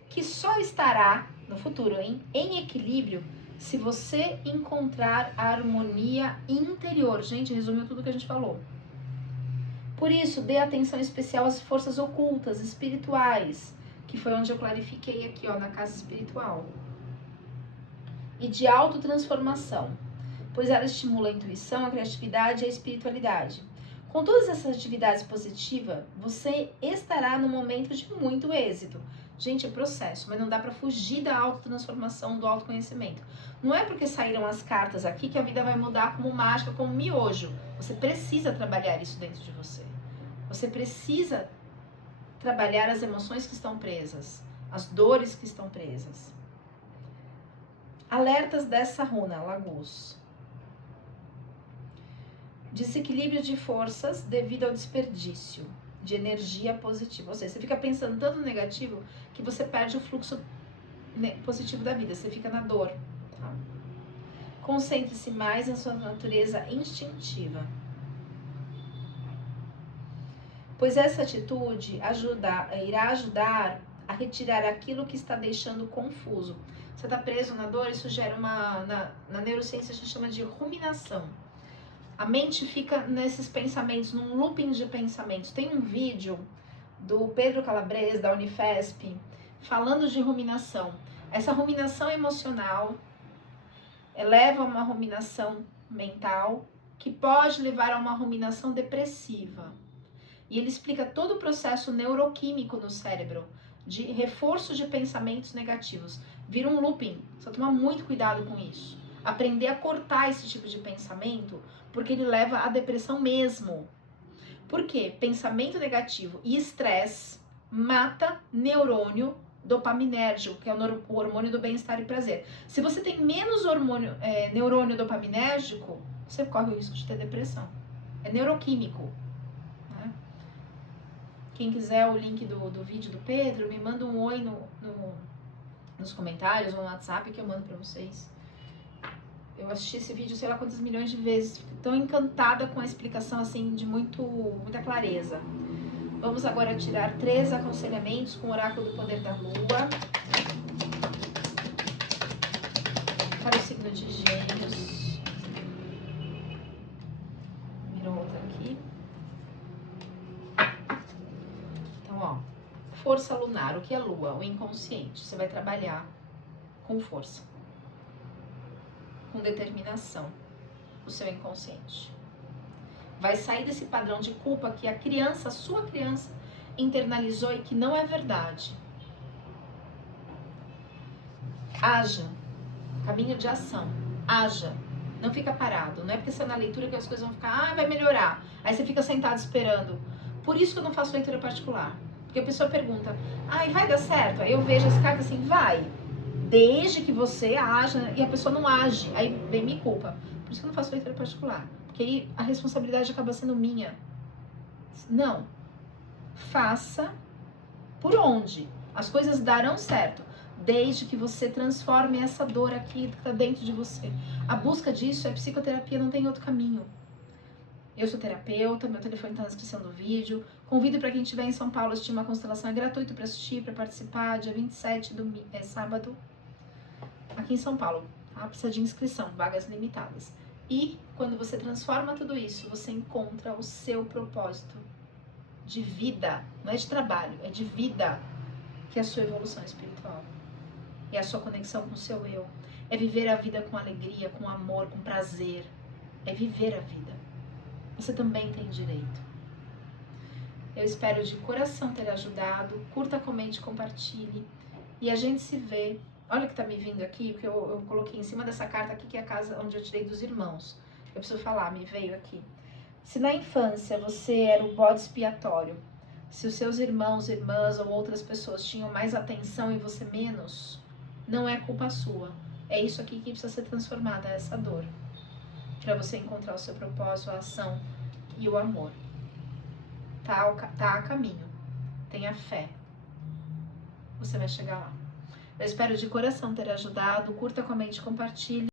que só estará no futuro em equilíbrio se você encontrar a harmonia interior. Gente, resumiu tudo que a gente falou. Por isso, dê atenção especial às forças ocultas, espirituais, que foi onde eu clarifiquei aqui, ó, na casa espiritual. E de autotransformação, pois ela estimula a intuição, a criatividade e a espiritualidade. Com todas essas atividades positivas, você estará no momento de muito êxito. Gente, é processo, mas não dá para fugir da autotransformação, do autoconhecimento. Não é porque saíram as cartas aqui que a vida vai mudar como mágica, como miojo. Você precisa trabalhar isso dentro de você. Você precisa trabalhar as emoções que estão presas, as dores que estão presas. Alertas dessa runa, Lagus. Desequilíbrio de forças devido ao desperdício de energia positiva. Ou seja, você fica pensando tanto no negativo que você perde o fluxo positivo da vida. Você fica na dor. Tá? Concentre-se mais na sua natureza instintiva. Pois essa atitude irá ajudar a retirar aquilo que está deixando confuso. Você está preso na dor, isso gera na neurociência a gente chama de ruminação. A mente fica nesses pensamentos, num looping de pensamentos. Tem um vídeo do Pedro Calabres, da Unifesp, falando de ruminação. Essa ruminação emocional eleva a uma ruminação mental que pode levar a uma ruminação depressiva. E ele explica todo o processo neuroquímico no cérebro de reforço de pensamentos negativos. Vira um looping. Você tomar muito cuidado com isso. Aprender a cortar esse tipo de pensamento, porque ele leva à depressão mesmo. Por quê? Pensamento negativo e estresse mata neurônio dopaminérgico, que é o hormônio do bem-estar e prazer. Se você tem menos neurônio dopaminérgico, você corre o risco de ter depressão. É neuroquímico. Né? Quem quiser o link do vídeo do Pedro, me manda um oi nos comentários ou no WhatsApp que eu mando pra vocês. Eu assisti esse vídeo sei lá quantas milhões de vezes. Fico tão encantada com a explicação assim de muita clareza. Vamos agora tirar 3 aconselhamentos com o oráculo do poder da lua. Para o signo de Gêmeos. Virou outra aqui. Então, ó. Força lunar. O que é lua? O inconsciente. Você vai trabalhar com força. Com determinação. O seu inconsciente. Vai sair desse padrão de culpa que a sua criança, internalizou e que não é verdade. Haja. Caminho de ação. Haja. Não fica parado. Não é porque você é na leitura que as coisas vão ficar, vai melhorar. Aí você fica sentado esperando. Por isso que eu não faço leitura particular. Porque a pessoa pergunta, e vai dar certo? Aí eu vejo as cartas assim, vai. Desde que você haja, e a pessoa não age. Aí vem me culpa. Por isso que eu não faço leitura particular. Porque aí a responsabilidade acaba sendo minha. Não. Faça por onde. As coisas darão certo. Desde que você transforme essa dor aqui que está dentro de você. A busca disso é psicoterapia, não tem outro caminho. Eu sou terapeuta, meu telefone está na descrição do vídeo. Convido para quem estiver em São Paulo assistir uma constelação, é gratuito para assistir, para participar, dia 27, sábado, aqui em São Paulo. Tá? Precisa de inscrição, vagas limitadas. E quando você transforma tudo isso, você encontra o seu propósito de vida, não é de trabalho, é de vida, que é a sua evolução espiritual. É a sua conexão com o seu eu. É viver a vida com alegria, com amor, com prazer. É viver a vida. Você também tem direito. Eu espero de coração ter ajudado. Curta, comente, compartilhe. E a gente se vê. Olha o que tá me vindo aqui, porque eu coloquei em cima dessa carta aqui, que é a casa onde eu tirei dos irmãos. Eu preciso falar, me veio aqui. Se na infância você era o bode expiatório, se os seus irmãos, irmãs ou outras pessoas tinham mais atenção e você menos, não é culpa sua. É isso aqui que precisa ser transformado, é essa dor. Para você encontrar o seu propósito, a ação e o amor. Tá a caminho. Tenha fé. Você vai chegar lá. Eu espero de coração ter ajudado. Curta, comente, compartilhe.